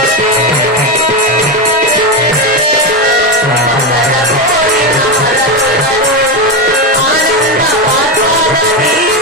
Thank you.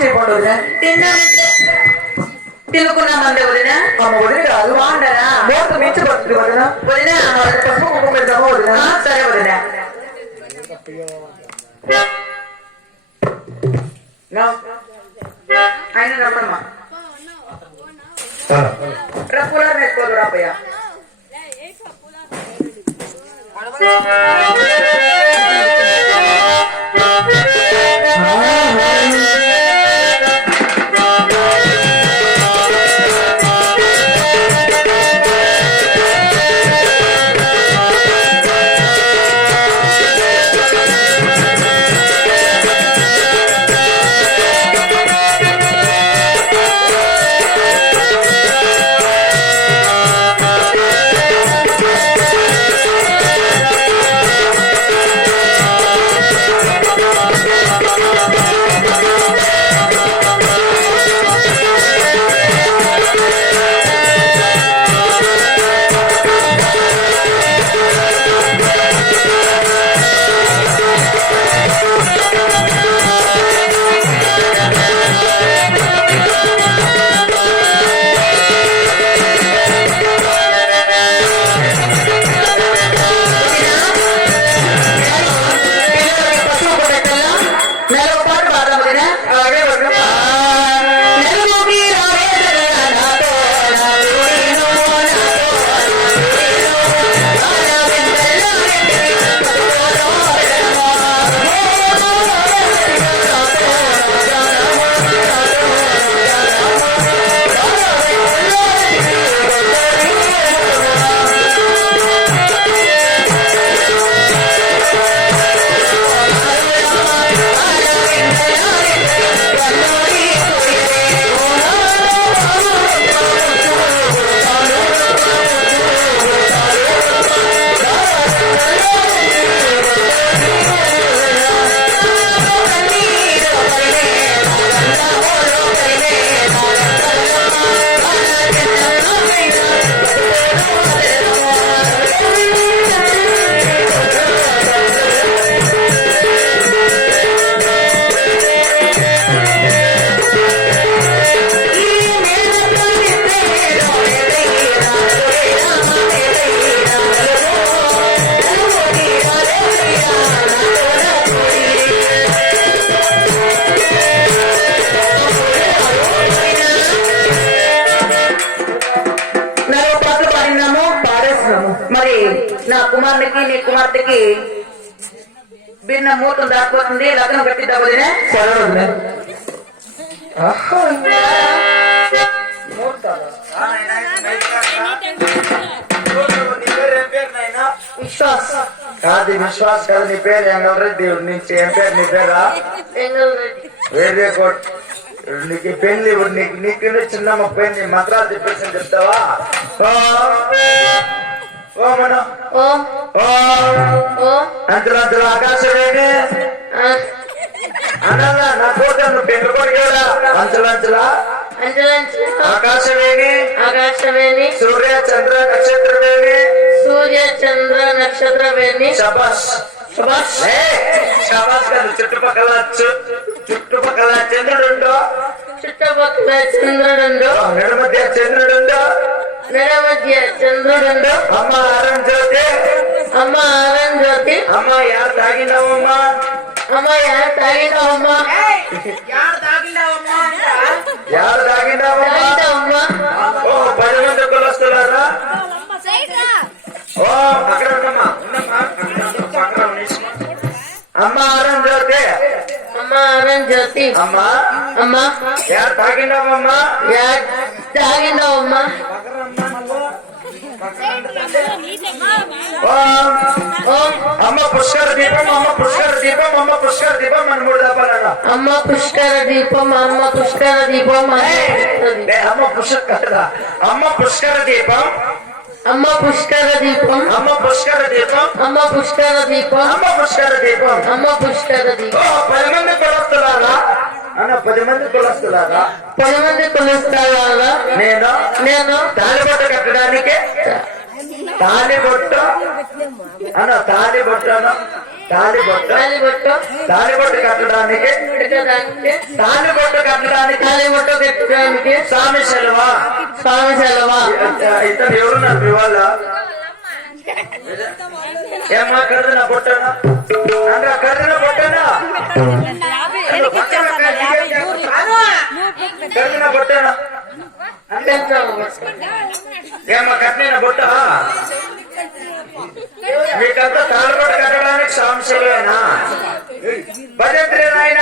భోజనం చేయకుండా వదిన తిన్నా తినుకున్నా ముందే వదినా అమ్మ వదిన కాదు బాగుంటారా మూత మించి పడుతుంది వదిన వదినా పసుపు కుంకుమ పెడతామా వదిన ఆ, సరే వదినా ఆయన రమ్మమ్మా రా కూలర్ వేసుకోదు రాపయ్య కుమార్తెకి భిన్న ముహూర్తం దాటిపోతుంది లగ్నం. విశ్వాస్. కాదు విశ్వాస్ కాదు నీ పేరు ఎంగల్ రెడ్డి నుంచి ఏం పేరు? నీ పేరా? ఎంగల్ రెడ్డి వెరీ గుడ్ నీకు పెళ్ళి నీకు నీకు చిన్నమ్మ పెళ్ళి మంత్రాలు చెప్పేసి చెప్తావా? ఓ మన ఓ. ఓ. ఓ. అంతరంతర ఆకాశమేమి ఆ, అన్నదా నా కూతురు పెండ్రు కొడుకేడా అంతలంతల అంజలంచు ఆకాశమేమి ఆకాశవేణి. సూర్య చంద్ర నక్షత్రమేమి సూర్య చంద్ర నక్షత్రవేణి. శబాష్ ఏ, శబాష్ కాదు చుట్టుపక్కల చుట్టుపక్కల చంద్రుడుండో. చుట్టుపక్కల చంద్రుడుండు. నడుమధ్య చంద్రుడుండో. నెల మధ్య చంద్రుడుండు. అమ్మ ఆరం జ్యోతి. అమ్మ ఆరం జ్యోతి. అమ్మ యా తాగినావమ్మా అమ్మ యాడ తాగినావమ్మా యాడ తాగినావమ్మా తాగినావమ్మా ఓ పది మంది కులస్తులారా? ఓ అక్కడ ఉండమ్మా ఉండమ్మా పక్కన ఉండి. అమ్మ ఆరం జ్యోతి. అమ్మ ఆరం జ్యోతి. అమ్మ? అమ్మా? యారు తాగిండావమ్మా? యా తాగిండవు అమ్మా పుష్కర దీపం అమ్మ పుష్కర దీపం అమ్మ పుష్కర దీపం అని మూడు దప్పాలన్నా అమ్మ పుష్కర దీపం అమ్మ పుష్కర దీపం అమ్మ పుష్కర అమ్మ పుష్కర దీపం అమ్మ పుష్కర దీపం అమ్మ పుష్కర దీపం అమ్మ పుష్కర దీపం అమ్మ పుష్కర దీపం అమ్మ పుష్కర దీపం పది మంది అన్న పది మంది కులస్తులారా? పది మంది కొలుస్తారా నేను? నేను? తాలిబొట్టు కట్టడానికి? తాలిబొట్టు? అన్న తాలిబొట్టు తాలిబొట్టు? తాలిబొట్టు? కట్టడానికి? తాలిబొట్టు కట్టడానికి? తాలిబొట్టు పెట్టడానికి స్వామి సెలవ? స్వామి సెలవా? ఇతను ఎవరున్నారు మీ వాళ్ళ ఏమా కడుతున్నా పొట్టనా అంటే కడుతున్నా పొట్టనా కడుతున్నా పొట్టనా ఏమ కట్టిన బుట్ట మీకంతా తాళపడి కట్టడానికి సాంశలేనా భజంత్రి నాయన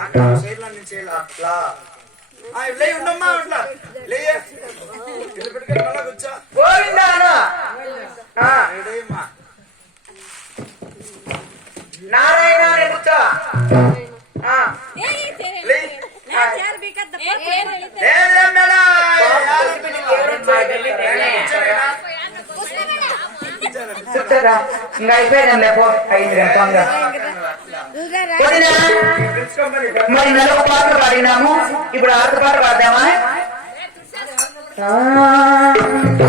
అట్లా చేయాల నేను చేయాల అట్లా ఆ, లే ఉండమ్మా అట్లా లే ఇల్లు పెట్టుకొని మళ్ళా కూర్చో గోవిందానా ఇడేమ్మా నారాయణ అని కూర్చో ఆ, లే ఆ, లేదేం మేడం. కూర్చోరా ఇంకా అయిపోయాను లేపో అయింది రేపంగా వదినా పిలుచుకోమని మరి నెలకు పాటలు పాడినాము ఇప్పుడు ఆట పాట పాడదామా ఆ